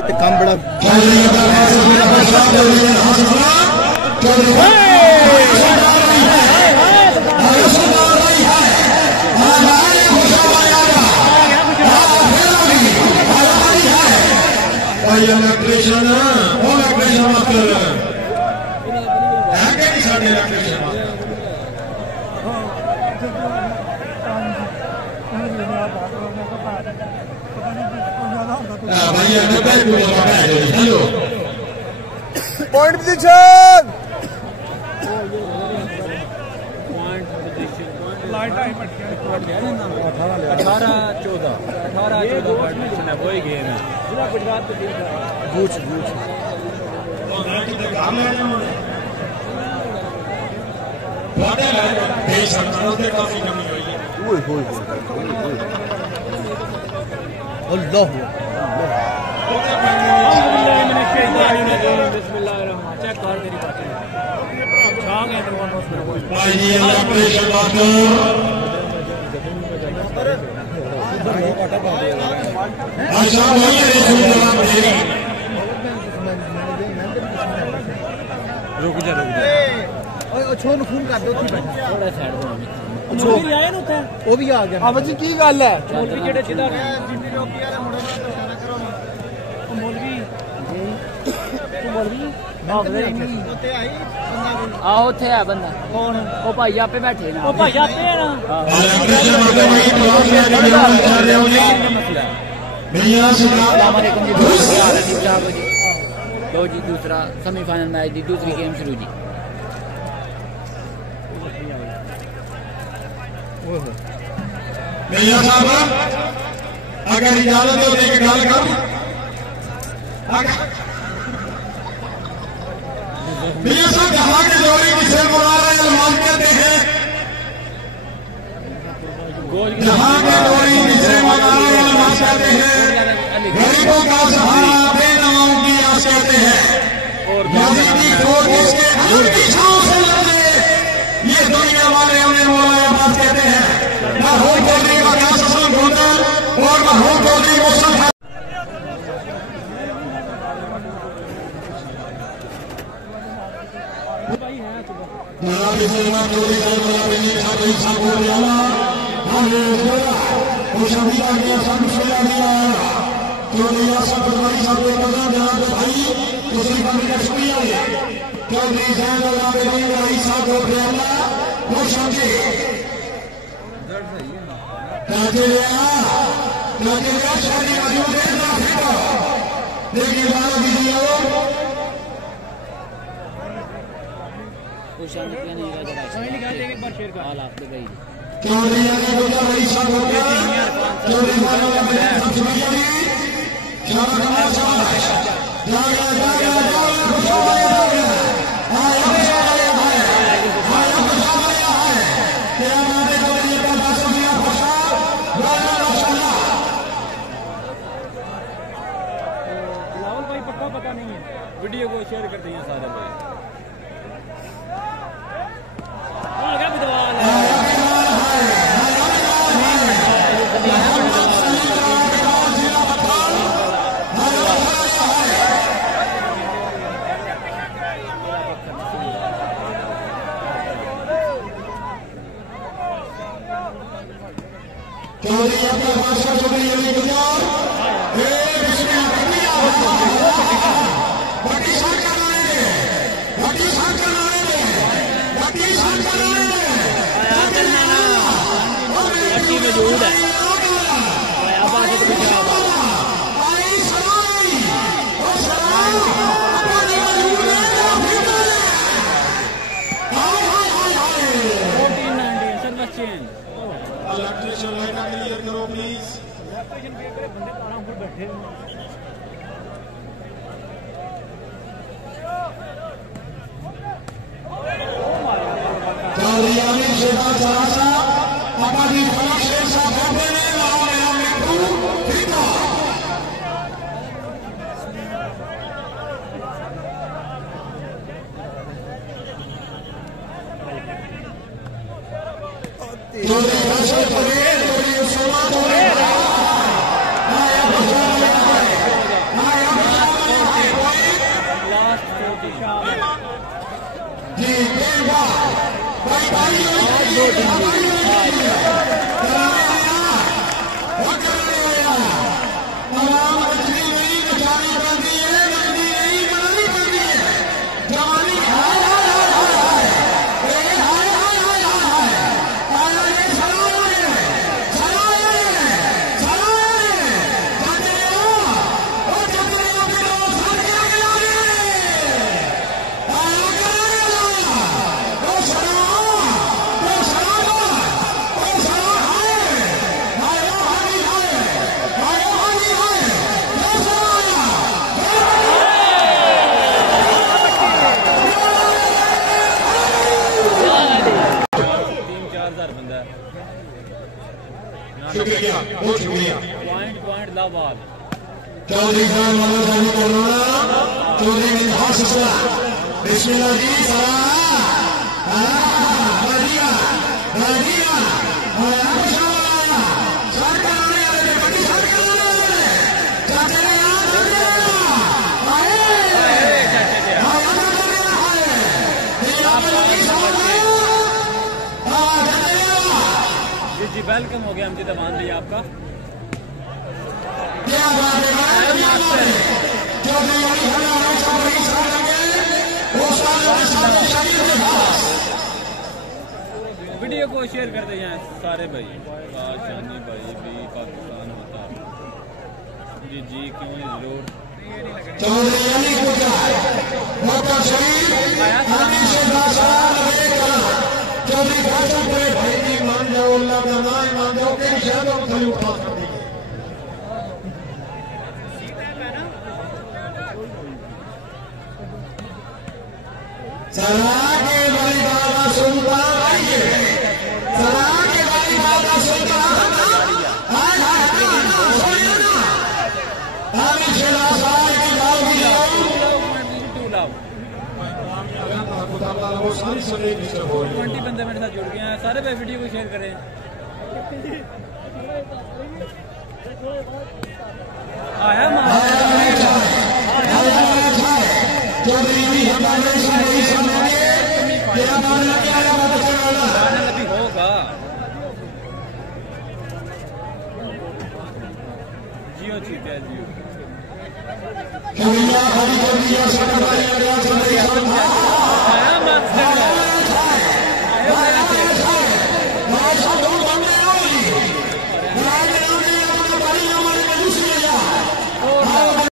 काम बड़ा point position 18-14 वही गेम है। रुक जा छोड़ खून कर दो थोड़ा साइड वो भी आ गया। हाँ बच्ची की गल है आहो थे है बंदा कौन वो भाई आपे बैठे ना भाई आपे है ना लो जी दूसरा सेमीफाइनल मैच की दूसरी गेम शुरू जी। मियां साहब अगर इजाजत हो एक गल कर मियां साहब जहां की जोड़ी किसे बुला रहे अलमाज कहते हैं जहां की जोड़ी किसे बुला रहे अलमाज कहते हैं गरीबों का सहारा बेनवाओं की आस कहते हैं याजीदी खोज जिसके हर की छांव से लड़े ये दुनिया वाले उन्हें मौला अब्बास कहते हैं। मरहूम चौधरी का खास हसन गोंदल और मरहूम चौधरी मुस्तफा पता नहीं है वीडियो को शेयर कर दिए सारे भाई। मौजूद है शुक्रिया, बहुत शुक्रिया। पॉइंट लाबाद चौधरी खान वाला जानी करना चौधरी मिनहाज ससुरा बिस्मिल्लाह जी सलाम राजिया राजिया माशाल्लाह सरकार ने आले बड़ी सरकार ने चाचा ने याद आए जी वेलकम हो गया हम जितना मान लिया आपका वीडियो को शेयर करते हैं सारे भाई शानी भाई भी पाकिस्तान होता जी जी क्यों जरूर चौधरी भाई जी मान जाओ अल्लाह का नाम मान जाओ कि शायद हम थली उठा सकते हैं सलाह के वाली बाबा सुल्तान आइए सलाह के वाली बाबा सुल्तान हाय हाय सोनिया ना आमिर शेरा साहब की बात भी लाओ वो सारी सभी मिस्टर हो 20 बंदे मेरे साथ जुड़ गए हैं सारे भाई वीडियो को शेयर करें आया